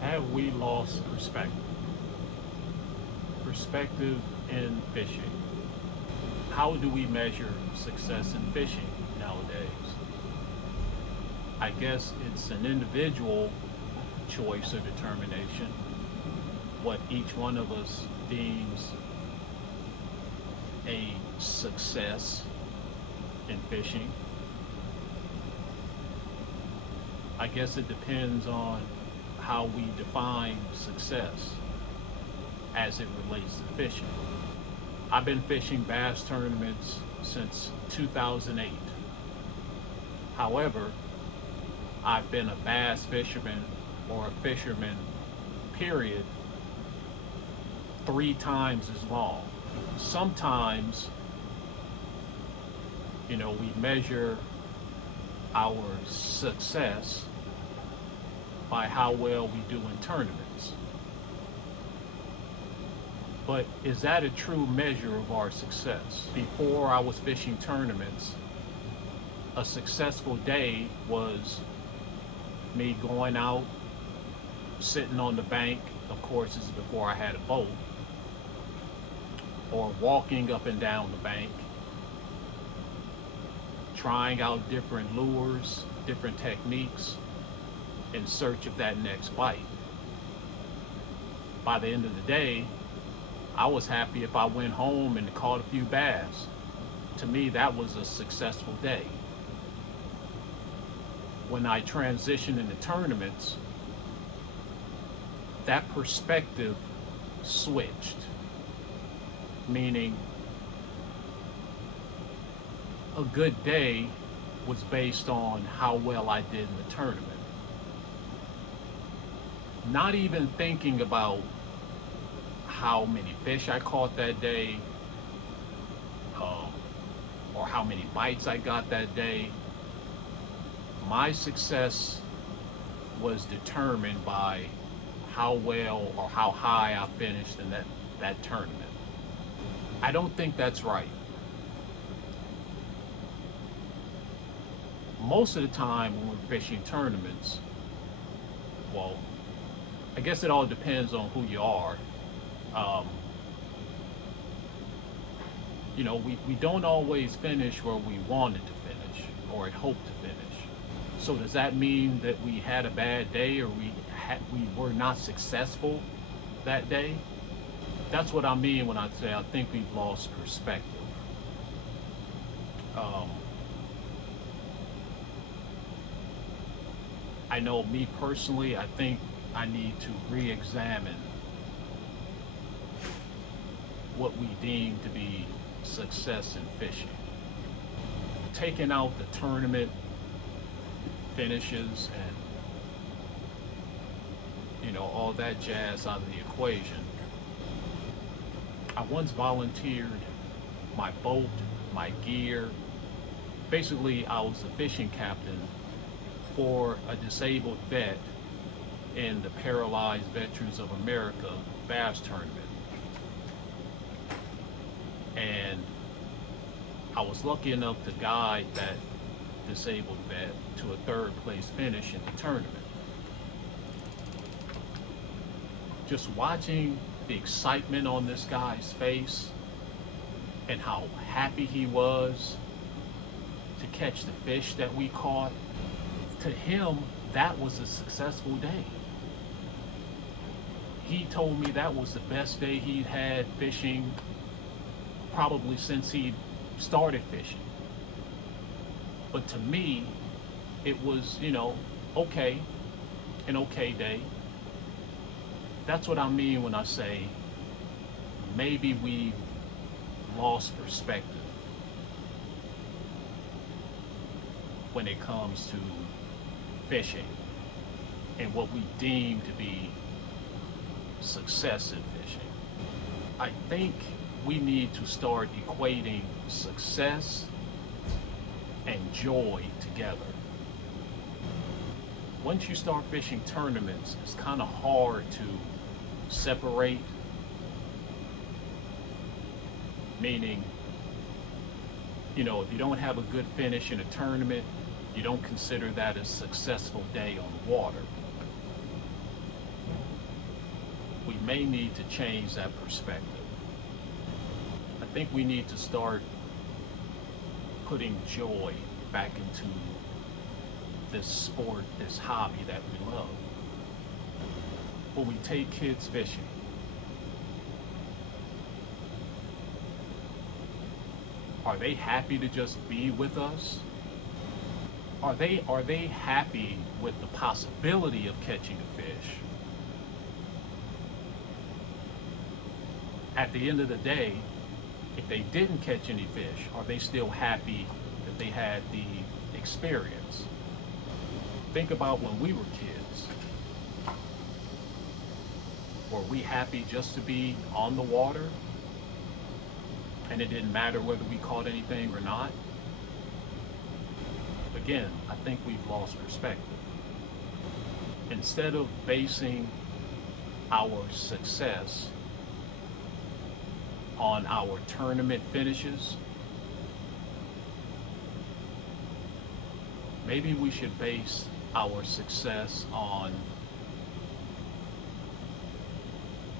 Have we lost perspective? Perspective in fishing. How do we measure success in fishing nowadays? I guess it's an individual choice or determination, what each one of us deems a success in fishing. I guess it depends on how we define success as it relates to fishing. I've been fishing bass tournaments since 2008. However, I've been a bass fisherman or a fisherman, period, 3 times as long. Sometimes, we measure our success by how well we do in tournaments. But is that a true measure of our success? Before I was fishing tournaments, a successful day was me going out, sitting on the bank. Of course, this is before I had a boat, or walking up and down the bank, trying out different lures, different techniques in search of that next bite. By the end of the day, I was happy if I went home and caught a few bass. To me, that was a successful day. When I transitioned into tournaments, that perspective switched. Meaning, a good day was based on how well I did in the tournament. Not even thinking about how many fish I caught that day, or how many bites I got that day. My success was determined by how well or how high I finished in that tournament. I don't think that's right. Most of the time when we're fishing tournaments, well, I guess it all depends on who you are. We don't always finish where we wanted to finish or had hoped to finish. So does that mean that we had a bad day, or we were not successful that day? That's what I mean when I say I think we've lost perspective. I know me personally, I think I need to re-examine what we deem to be success in fishing. Taking out the tournament finishes and all that jazz out of the equation. I once volunteered my boat, my gear. Basically, I was the fishing captain for a disabled vet in the Paralyzed Veterans of America bass tournament. And I was lucky enough to guide that disabled vet to a third place finish in the tournament. Just watching the excitement on this guy's face and how happy he was to catch the fish that we caught, to him, that was a successful day. He told me that was the best day he'd had fishing probably since he started fishing. But to me, it was, okay, an okay day. That's what I mean when I say maybe we lost perspective when it comes to fishing and what we deem to be success in fishing. I think we need to start equating success and joy together. Once you start fishing tournaments, it's kind of hard to separate. Meaning, if you don't have a good finish in a tournament, you don't consider that a successful day on the water. may need to change that perspective. I think we need to start putting joy back into this sport, this hobby that we love. When we take kids fishing, are they happy to just be with us? Are they happy with the possibility of catching a fish? At the end of the day, if they didn't catch any fish, are they still happy that they had the experience? Think about when we were kids. Were we happy just to be on the water? And it didn't matter whether we caught anything or not? Again, I think we've lost perspective. Instead of basing our success on our tournament finishes, maybe we should base our success on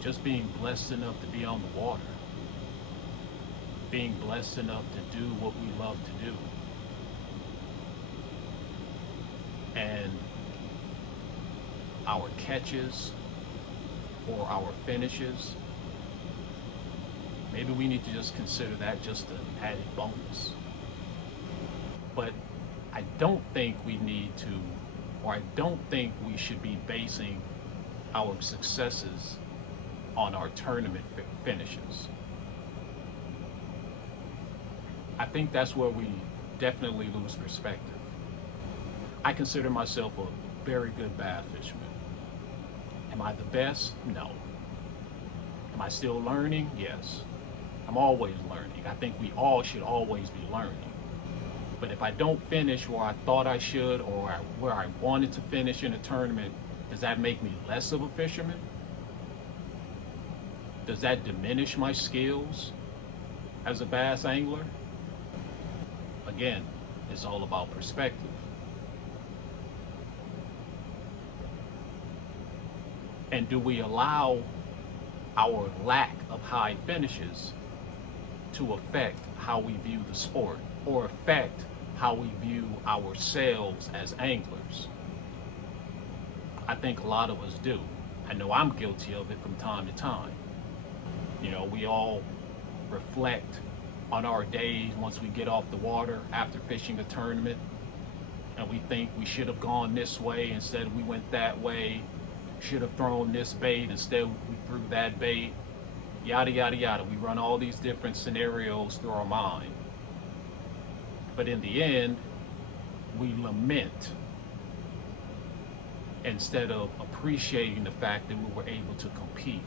just being blessed enough to be on the water, being blessed enough to do what we love to do. And our catches or our finishes, maybe we need to just consider that just an added bonus. But I don't think we need to, or I don't think we should be basing our successes on our tournament finishes. I think that's where we definitely lose perspective. I consider myself a very good bass fisherman. Am I the best? No. Am I still learning? Yes. I'm always learning. I think we all should always be learning. But if I don't finish where I thought I should or where I wanted to finish in a tournament, does that make me less of a fisherman? Does that diminish my skills as a bass angler? Again, it's all about perspective. And do we allow our lack of high finishes to affect how we view the sport or affect how we view ourselves as anglers? I think a lot of us do. I know I'm guilty of it from time to time. You know, we all reflect on our days once we get off the water after fishing a tournament, and we think we should have gone this way instead we went that way, should have thrown this bait instead we threw that bait, yada yada yada. We run all these different scenarios through our mind, but in the end we lament instead of appreciating the fact that we were able to compete,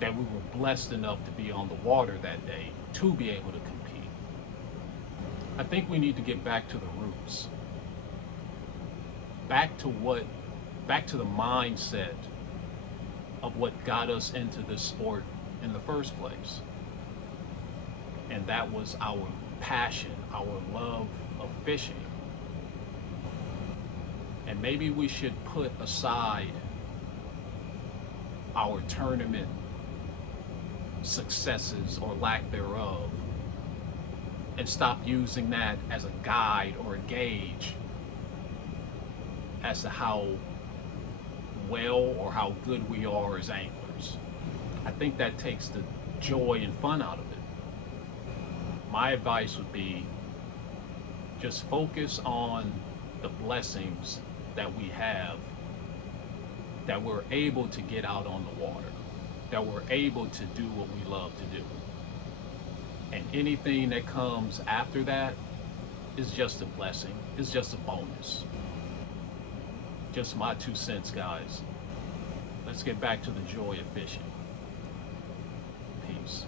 that we were blessed enough to be on the water that day to be able to compete. I think we need to get back to the roots, back to the mindset of what got us into this sport in the first place. And that was our passion, our love of fishing. And maybe we should put aside our tournament successes or lack thereof and stop using that as a guide or a gauge as to how well or how good we are as anglers. I think that takes the joy and fun out of it. My advice would be just focus on the blessings that we have, that we're able to get out on the water, that we're able to do what we love to do. And anything that comes after that is just a blessing, it's just a bonus. Just my 2 cents, guys. Let's get back to the joy of fishing. Peace.